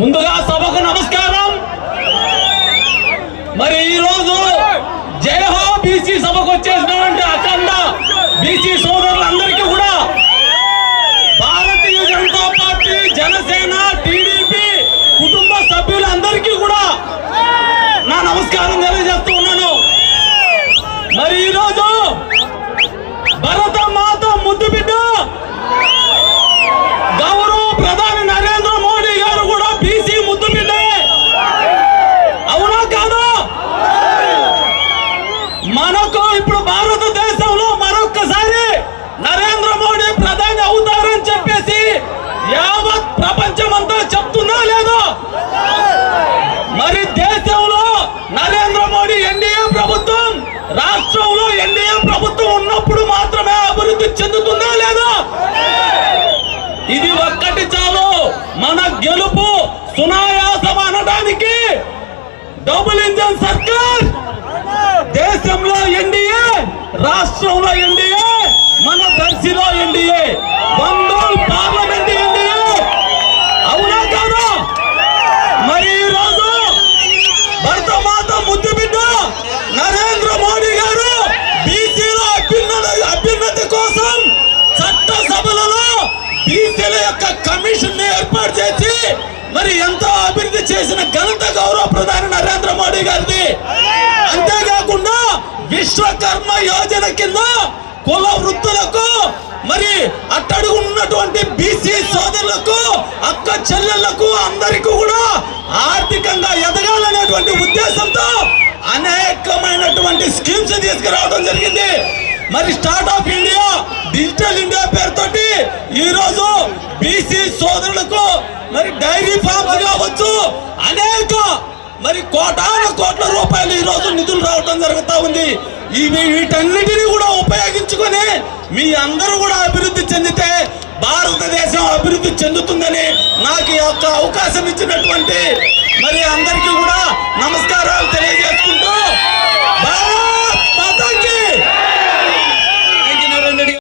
ముందుగా సభకు నమస్కారం. మరి ఈ రోజు జయహో బీసీ సభకు వచ్చేసినామంటే అఖండ బీసీ సోదరులు సోదరులందరూ చెప్తుందో లేదో లేదా మరి దేశంలో నరేంద్ర మోడీ ఎన్డీఏ ప్రభుత్వం రాష్ట్రంలో ఎన్డీఏ ప్రభుత్వం ఉన్నప్పుడు మాత్రమే అభివృద్ధి చెందుతుందా లేదా? ఇది ఒక్కటి చాలు. మన గెలుపు సునాయాసం అనడానికి డబుల్ ఇంజన్ సర్కార్ బీసీల యొక్క కమిషన్ ఏర్పాటు చేసి మరి ఎంతో అభివృద్ధి చేసిన ఘనత గౌరవ ప్రధాని నరేంద్ర మోడీ గారిది. అంతేకాకుండా విశ్వకర్మ యోజన కింద కుల వృత్తులకు మరి అట్టడుగు ఉన్నటువంటి బీసీ సోదరులకు అక్క చెల్లెళ్ళకు అందరికీ కూడా ఆర్థికంగా ఎదగాలనేటువంటి ఉద్దేశంతో అనేకమైనటువంటి స్కీమ్స్ తీసుకురావడం జరిగింది. మరి start of India digital India ఈ రోజు బీసీ సోదరులకు మరి డైరీ ఫార్మ్స్ కావచ్చు అనేక మరి కోటాను కోట్ల రూపాయలు ఈ రోజు నిధులు రావడం జరుగుతా ఉంది. ఇవి వీటన్నిటిని కూడా ఉపయోగించుకొని మీ అందరూ కూడా అభివృద్ధి చెందితే భారతదేశం అభివృద్ధి చెందుతుందని నాకు ఈ యొక్క అవకాశం ఇచ్చినటువంటి మరి అందరికీ కూడా నమస్కారాలు తెలియజేసుకుంటూ